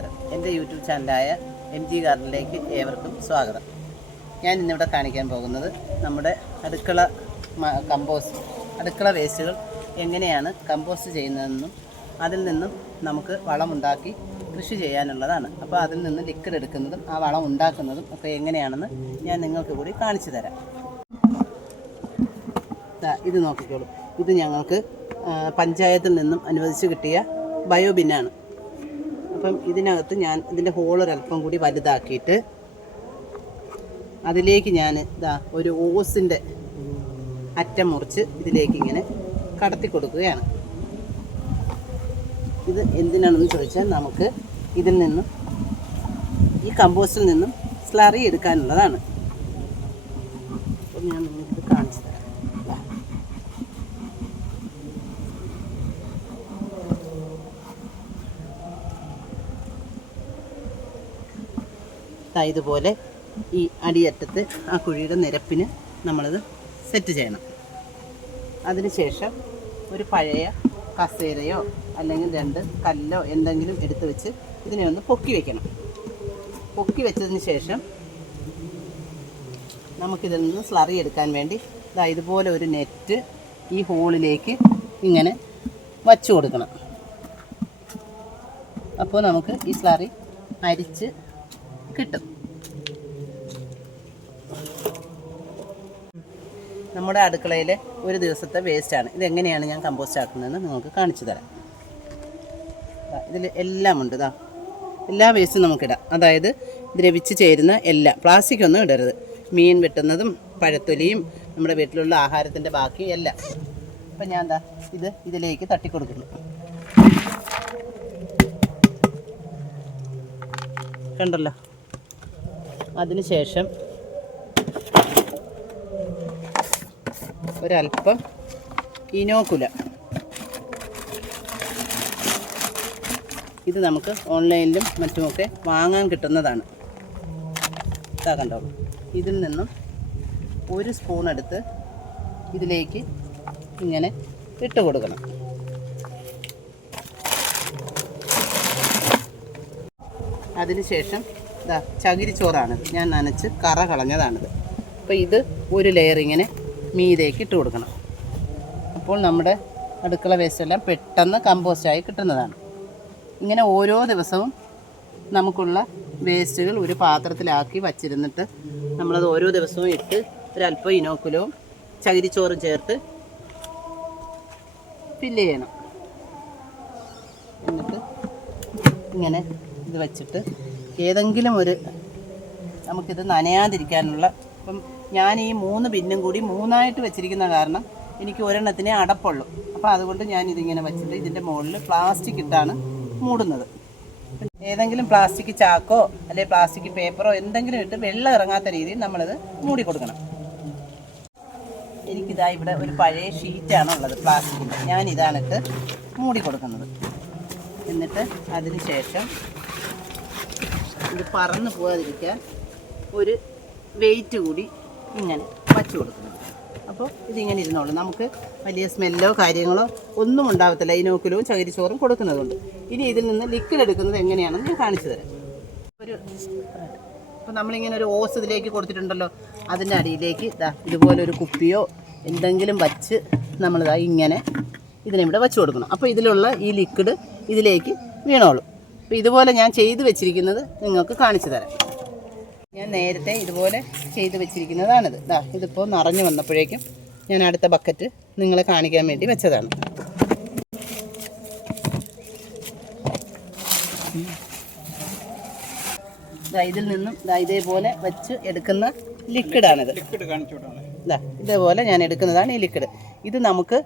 നമസ്കാരം. എന്റെ യൂട്യൂബ് ചാനലായ എം ജി ഗാർഡനിലേക്ക് ഏവർക്കും സ്വാഗതം. ഞാൻ ഇന്നിവിടെ കാണിക്കാൻ പോകുന്നത് നമ്മുടെ അടുക്കള കമ്പോസ്റ്റ് അടുക്കള വേസ്റ്റുകൾ എങ്ങനെയാണ് കമ്പോസ്റ്റ് ചെയ്യുന്നതെന്നും അതിൽ നിന്നും നമുക്ക് വളമുണ്ടാക്കി കൃഷി ചെയ്യാനുള്ളതാണ്. അപ്പോൾ അതിൽ നിന്ന് ലിക്വിഡ് എടുക്കുന്നതും ആ വളം ഉണ്ടാക്കുന്നതും ഒക്കെ എങ്ങനെയാണെന്ന് ഞാൻ നിങ്ങൾക്ക് കൂടി കാണിച്ചു തരാം. ഇത് നോക്കിക്കോളൂ. ഇത് ഞങ്ങൾക്ക് പഞ്ചായത്തിൽ നിന്നും അനുവദിച്ച് കിട്ടിയ ബയോ ബിന്നാണ് അപ്പം ഇതിനകത്ത് ഞാൻ ഇതിന്റെ ഹോളൊരല്പം കൂടി വലുതാക്കിയിട്ട് അതിലേക്ക് ഞാൻ ഇതാ ഒരു ഓസിന്റെ അറ്റം മുറിച്ച് ഇതിലേക്ക് ഇങ്ങനെ കടത്തി കൊടുക്കുകയാണ്. ഇത് എന്തിനാണെന്ന് ചോദിച്ചാൽ നമുക്ക് ഇതിൽ നിന്നും ഈ കമ്പോസ്റ്റിൽ നിന്നും സ്ലറി എടുക്കാനുള്ളതാണ്. അപ്പം ഞാൻ നിങ്ങൾക്ക് കാണിച്ചു തരാം ദാ. ദാ ഇതുപോലെ ഈ അടിയറ്റത്ത് ആ കുഴിയുടെ നിരപ്പിന് നമ്മളത് സെറ്റ് ചെയ്യണം. അതിനുശേഷം ഒരു പഴയ കസേരയോ അല്ലെങ്കിൽ രണ്ട് കല്ലോ എന്തെങ്കിലും എടുത്ത് വെച്ച് ഇതിനെ ഒന്ന് പൊക്കി വെക്കണം. പൊക്കി വെച്ചതിന് ശേഷം നമുക്കിതിൽ നിന്ന് സ്ലറി എടുക്കാൻ വേണ്ടി ഇതാ ഇതുപോലെ ഒരു നെറ്റ് ഈ ഹോളിലേക്ക് ഇങ്ങനെ വച്ചു കൊടുക്കണം. അപ്പോൾ നമുക്ക് ഈ സ്ലറി അരിച്ച് കിട്ടും. നമ്മുടെ അടുക്കളയിലെ ഒരു ദിവസത്തെ വേസ്റ്റാണ് ഇതെങ്ങനെയാണ് ഞാൻ കമ്പോസ്റ്റ് ആക്കുന്നതെന്ന് നിങ്ങൾക്ക് കാണിച്ചു തരാം. ഇതിൽ എല്ലാം ഉണ്ട് ഇതാ എല്ലാ വേസ്റ്റും നമുക്കിടാം. അതായത് ദ്രവിച്ച് ചേരുന്ന എല്ലാം. പ്ലാസ്റ്റിക് ഒന്നും ഇടരുത്. മീൻ വെട്ടുന്നതും പഴത്തൊലിയും നമ്മുടെ വീട്ടിലുള്ള ആഹാരത്തിന്റെ ബാക്കിയും എല്ലാം. അപ്പം ഞാൻ എന്താ ഇത് ഇതിലേക്ക് തട്ടിക്കൊടുക്കുന്നു. കണ്ടല്ലോ? അതിനുശേഷം ഒരല്പം ഇനോക്കുല ഇത് നമുക്ക് ഓൺലൈനിലും മറ്റുമൊക്കെ വാങ്ങാൻ കിട്ടുന്നതാണ്. ഇതാ കണ്ടോളൂ ഇതിൽ നിന്നും ഒരു സ്പൂൺ എടുത്ത് ഇതിലേക്ക് ഇങ്ങനെ ഇട്ട് കൊടുക്കണം. അതിനുശേഷം ഇതാ ചകിരിച്ചോറാണിത് ഞാൻ നനച്ച് കറ കളഞ്ഞതാണിത്. അപ്പോൾ ഇത് ഒരു ലെയർ ഇങ്ങനെ മീതേക്ക് ഇട്ട് കൊടുക്കണം. അപ്പോൾ നമ്മുടെ അടുക്കള വേസ്റ്റ് എല്ലാം പെട്ടെന്ന് കമ്പോസ്റ്റായി കിട്ടുന്നതാണ്. ഇങ്ങനെ ഓരോ ദിവസവും നമുക്കുള്ള വേസ്റ്റുകൾ ഒരു പാത്രത്തിലാക്കി വച്ചിരുന്നിട്ട് നമ്മളത് ഓരോ ദിവസവും ഇട്ട് ഒരല്പം ഇനോക്കുലവും ചകിരിച്ചോറും ചേർത്ത് ഫില്ല് ചെയ്യണം. എന്നിട്ട് ഇങ്ങനെ ഇത് വച്ചിട്ട് ഏതെങ്കിലും ഒരു നമുക്കിത് നനയാതിരിക്കാനുള്ള ഇപ്പം ഞാൻ ഈ മൂന്ന് ബിന്നും കൂടി മൂന്നായിട്ട് വെച്ചിരിക്കുന്ന കാരണം എനിക്ക് ഒരെണ്ണത്തിനെ അടപ്പുള്ളൂ. അപ്പോൾ അതുകൊണ്ട് ഞാൻ ഇതിങ്ങനെ വെച്ചിട്ട് ഇതിന്റെ മുകളിൽ പ്ലാസ്റ്റിക് ഇട്ടാണ് മൂടുന്നത്. ഏതെങ്കിലും പ്ലാസ്റ്റിക് ചാക്കോ അല്ലെങ്കിൽ പ്ലാസ്റ്റിക് പേപ്പറോ എന്തെങ്കിലും ഇട്ട് വെള്ളം ഇറങ്ങാത്ത രീതിയിൽ നമ്മളിത് മൂടി കൊടുക്കണം. എനിക്കിതാ ഇവിടെ ഒരു പഴയ ഷീറ്റാണ് ഉള്ളത് പ്ലാസ്റ്റിക്കിന്റെ ഞാൻ ഇതാണിട്ട് മൂടി കൊടുക്കുന്നത്. എന്നിട്ട് അതിന് ശേഷം ഇത് പറന്ന് പോകാതിരിക്കാൻ ഒരു വെയിറ്റ് കൂടി ഇങ്ങനെ വച്ചു കൊടുക്കുന്നത് അപ്പോൾ ഇതിങ്ങനെ ഇരുന്നോളൂ. നമുക്ക് വലിയ സ്മെല്ലോ കാര്യങ്ങളോ ഒന്നും ഉണ്ടാവത്തില്ല. ഇനോക്കുലവും ചകിരിച്ചോറും കൊടുക്കുന്നതുകൊണ്ട്. ഇനി ഇതിൽ നിന്ന് ലിക്വിഡ് എടുക്കുന്നത് എങ്ങനെയാണെന്ന് ഞാൻ കാണിച്ചു തരാം. ഒരു അപ്പോൾ നമ്മളിങ്ങനെ ഒരു ഓസ് ഇതിലേക്ക് കൊടുത്തിട്ടുണ്ടല്ലോ. അതിന്റെ അടിയിലേക്ക് ഇതാ ഇതുപോലെ ഒരു കുപ്പിയോ എന്തെങ്കിലും വച്ച് നമ്മളിതാ ഇങ്ങനെ ഇതിനിവിടെ വച്ച് കൊടുക്കണം. അപ്പോൾ ഇതിലുള്ള ഈ ലിക്വിഡ് ഇതിലേക്ക് വീണോളും. അപ്പോൾ ഇതുപോലെ ഞാൻ ചെയ്ത് വെച്ചിരിക്കുന്നത് നിങ്ങൾക്ക് കാണിച്ചു തരാം. ഞാൻ നേരത്തെ ഇതുപോലെ ചെയ്ത് വെച്ചിരിക്കുന്നതാണിത്. ഇതാ ഇതിപ്പോൾ നിറഞ്ഞു വന്നപ്പോഴേക്കും ഞാൻ അടുത്ത ബക്കറ്റ് നിങ്ങളെ കാണിക്കാൻ വേണ്ടി വെച്ചതാണ്. ഇതിൽ നിന്നും ഇതേപോലെ വെച്ച് എടുക്കുന്ന ലിക്വിഡാണിത്. ഇതേപോലെ ഞാൻ എടുക്കുന്നതാണ് ഈ ലിക്വിഡ്. ഇത് നമുക്ക്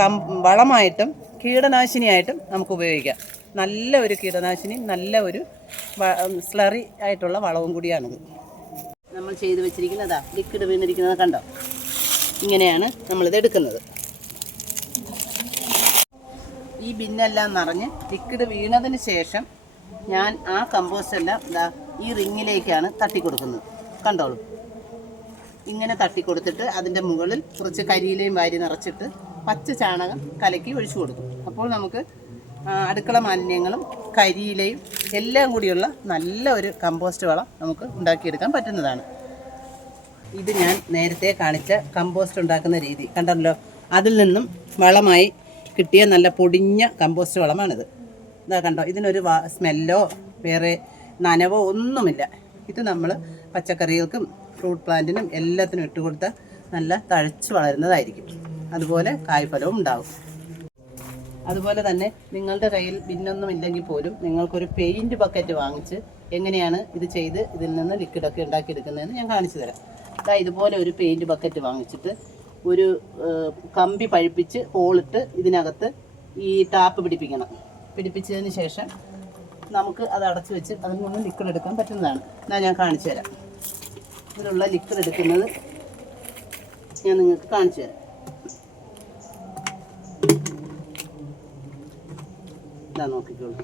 കം വളമായിട്ടും കീടനാശിനിയായിട്ടും നമുക്ക് ഉപയോഗിക്കാം. നല്ല ഒരു കീടനാശിനി നല്ല ഒരു സ്ലറി ആയിട്ടുള്ള വളവും കൂടിയാണിത് നമ്മൾ ചെയ്ത് വെച്ചിരിക്കുന്നതാ ലിക്വിഡ് വീണിരിക്കുന്നത് കണ്ടോ? ഇങ്ങനെയാണ് നമ്മളിത് എടുക്കുന്നത്. ഈ ബിന്നെല്ലാം നിറഞ്ഞ് ലിക്വിഡ് വീണതിന് ശേഷം ഞാൻ ആ കമ്പോസ്റ്റ് എല്ലാം ഇതാ ഈ റിങ്ങിലേക്കാണ് തട്ടി കൊടുക്കുന്നത് കണ്ടോളൂ. ഇങ്ങനെ തട്ടി കൊടുത്തിട്ട് അതിന്റെ മുകളിൽ കുറച്ച് കരിയിലയും വാരി നിറച്ചിട്ട് പച്ച ചാണകം കലക്കി ഒഴിച്ചു കൊടുക്കും. അപ്പോൾ നമുക്ക് അടുക്കള മാലിന്യങ്ങളും കരിയിലയും എല്ലാം കൂടിയുള്ള നല്ല ഒരു കമ്പോസ്റ്റ് വളം നമുക്ക് ഉണ്ടാക്കിയെടുക്കാൻ പറ്റുന്നതാണ്. ഇത് ഞാൻ നേരത്തെ കാണിച്ച കമ്പോസ്റ്റ് ഉണ്ടാക്കുന്ന രീതി. കണ്ടല്ലോ അതിൽ നിന്നും വളമായി കിട്ടിയ നല്ല പൊടിഞ്ഞ കമ്പോസ്റ്റ് വളമാണിത്. ഇതാ കണ്ടോ ഇതിനൊരു സ്മെല്ലോ വേറെ നനവോ ഒന്നുമില്ല. ഇത് നമ്മൾ പച്ചക്കറികൾക്കും ഫ്രൂട്ട് പ്ലാന്റിനും എല്ലാത്തിനും ഇട്ട് കൊടുത്താൽ നല്ല തഴച്ച് വളരുന്നതായിരിക്കും. അതുപോലെ കായ്ഫലവും ഉണ്ടാവും. അതുപോലെ തന്നെ നിങ്ങളുടെ കയ്യിൽ ബിന്നൊന്നും ഇല്ലെങ്കിൽ പോലും നിങ്ങൾക്കൊരു പെയിന്റ് ബക്കറ്റ് വാങ്ങിച്ച് എങ്ങനെയാണ് ഇത് ചെയ്ത് ഇതിൽ നിന്ന് ലിക്വിഡൊക്കെ ഉണ്ടാക്കിയെടുക്കുന്നതെന്ന് ഞാൻ കാണിച്ചു തരാം. അതാ ഇതുപോലെ ഒരു പെയിന്റ് ബക്കറ്റ് വാങ്ങിച്ചിട്ട് ഒരു കമ്പി പഴിപ്പിച്ച് ഹോളിട്ട് ഇതിനകത്ത് ഈ ടാപ്പ് പിടിപ്പിക്കണം. പിടിപ്പിച്ചതിന് ശേഷം നമുക്ക് അത് അടച്ചു വെച്ച് അതിൽ നിന്ന് ലിക്വിഡ് എടുക്കാൻ പറ്റുന്നതാണ്. എന്നാൽ ഞാൻ കാണിച്ചു തരാം. ഇതിലുള്ള ലിക്വിഡ് എടുക്കുന്നത് ഞാൻ നിങ്ങൾക്ക് കാണിച്ചു തരാം. ഇതാ നോക്കിക്കോളൂ.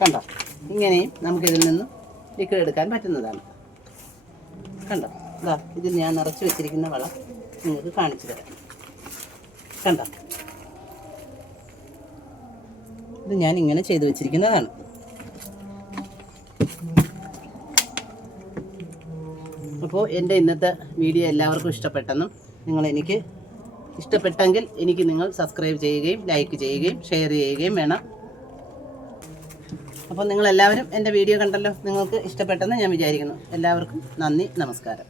കണ്ടോ? ഇങ്ങനെയും നമുക്കിതിൽ നിന്ന് ലിക്വിഡ് എടുക്കാൻ പറ്റുന്നതാണ്. കണ്ടോ? ഇതാ ഇതിൽ ഞാൻ നിറച്ച് വെച്ചിരിക്കുന്ന വളം നിങ്ങൾക്ക് കാണിച്ചു തരാം. കണ്ടോ? ഇത് ഞാൻ ഇങ്ങനെ ചെയ്തു വെച്ചിരിക്കുന്നതാണ്. അപ്പോൾ എന്റെ ഇന്നത്തെ വീഡിയോ എല്ലാവർക്കും ഇഷ്ടപ്പെട്ടെന്നും നിങ്ങൾ എനിക്ക് ഇഷ്ടപ്പെട്ടെങ്കിൽ എനിക്ക് നിങ്ങൾ സബ്സ്ക്രൈബ് ചെയ്യുകയും ലൈക്ക് ചെയ്യുകയും ഷെയർ ചെയ്യുകയും വേണം. അപ്പോൾ നിങ്ങളെല്ലാവരും എന്റെ വീഡിയോ കണ്ടല്ലോ നിങ്ങൾക്ക് ഇഷ്ടപ്പെട്ടെന്ന് ഞാൻ വിചാരിക്കുന്നു. എല്ലാവർക്കും നന്ദി നമസ്കാരം.